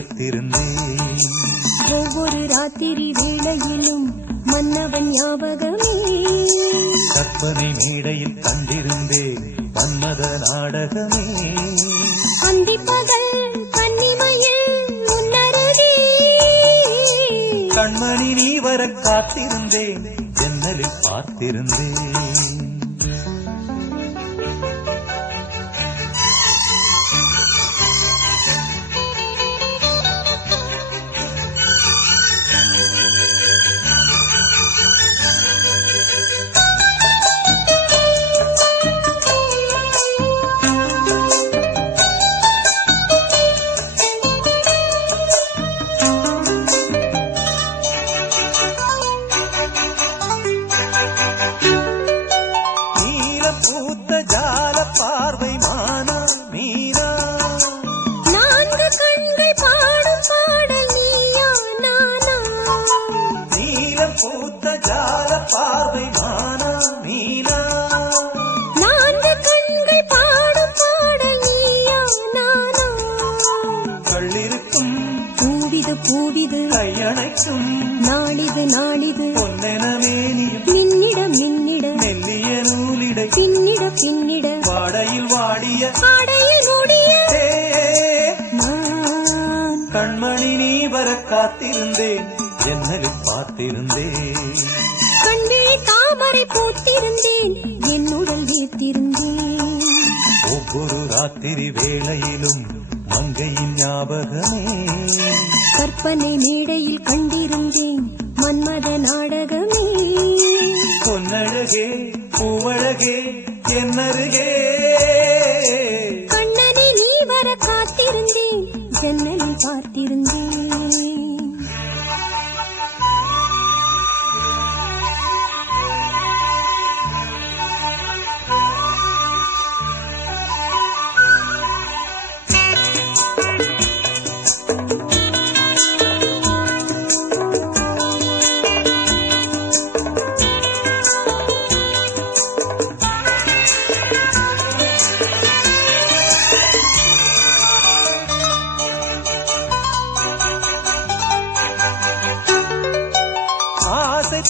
சேர்த்திருந்தேன். ஒவ்வொரு ராத்திரி வேளையிலும் மன்னவன் ஞாபகமே. கற்பனை மேடையில் கண்டிருந்தேன் மன்மத நாடகமே. அந்திப்பகல் கன்னிமையில் உன்னருகே. கண்மணி நீ வர காத்திருந்தேன், ஜன்னலில் பார்த்திருந்தேன். பார்வை மானா மீனா, நான்கு கண்கள் பாடும் பாடல் நீயா நானா. நீலம் பூத்த ஜால பார்வை மானா மீனா, நான்கு கண்கள் பாடும் பாடல் நீயா நானா. கள்ளிருக்கும் பூவிது பூவிது கையணைக்கும் நாளிது நாளிது பொன்னென மேனியும் மின்னிட மின்னிட மெல்லிய நூலிடை பின்னிட பின்னிட வாடையில் வாடிய ஆடையில் மூடிய நான் கண்மணி நீ வர காத்திருந்தேன், ஜன்னலில் பார்த்திருந்தேன். கண்விழி தாமரை பூத்திருந்தேன், என் உடல் வீர்த்திருந்தேன். ஒவ்வொரு ராத்திரி வேளையிலும் மங்கையின் ஞாபகமே. கற்பனை மேடையில் கண்டிருந்தேன் மன்மத நாடகமே. பொன்னழகே பூவழகே என்னருகே. கண்ணனை நீ வர காத்திருந்தேன், ஜன்னலில் பார்த்திருந்தேன்.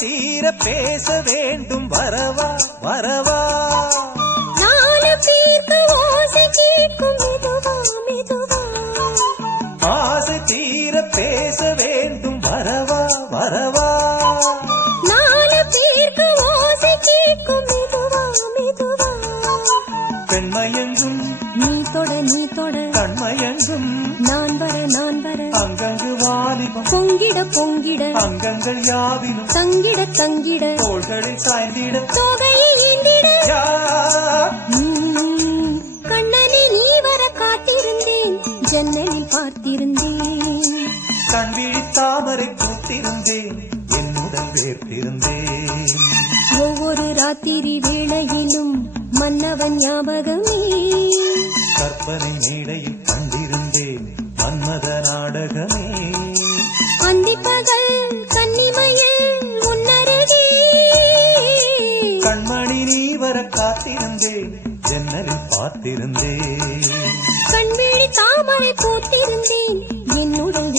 தீர பேச வேண்டும் வரவா வரவா. நாலு பேருக்கு ஓசை கேட்கும் மெதுவா மெதுவா. ஆசை தீர பேச வேண்டும் வரவா வரவா. நாலு பேருக்கு ஓசை கேட்கும் மெதுவா மெதுவா. பெண்மயங்கும் நீ தொட நீ தொட கண்மயங்கும் நான் வர நான் வர. அங்கங்கு வாலிபம் பொங்கிட பொங்கிட அங்கங்கள் யாவிலும் தங்கிட தங்கிட தோள்களில் சாய்ந்திட தோகையை ஏந்திட. யார் கண்ணனை நீ வர காத்திருந்தேன், ஜன்னலில் பார்த்திருந்தேன். கண்விழி தாமரை பூத்திருந்தேன், என்னுடன் வேர்த்திருந்தேன். ஒவ்வொரு ராத்திரி வேளையிலும் மன்னவன் ஞாபகமே. கற்பனை மேடையில் கண்டிருந்தேன் மன்மத நாடகமே. அந்திப்பகல் கன்னிமையில் உன்னருகே. கண்மணி நீ வர காத்திருந்தேன், ஜன்னலில் பார்த்திருந்தேன். கண்விழி தாமரை பூத்திருந்தேன், என்னுடன்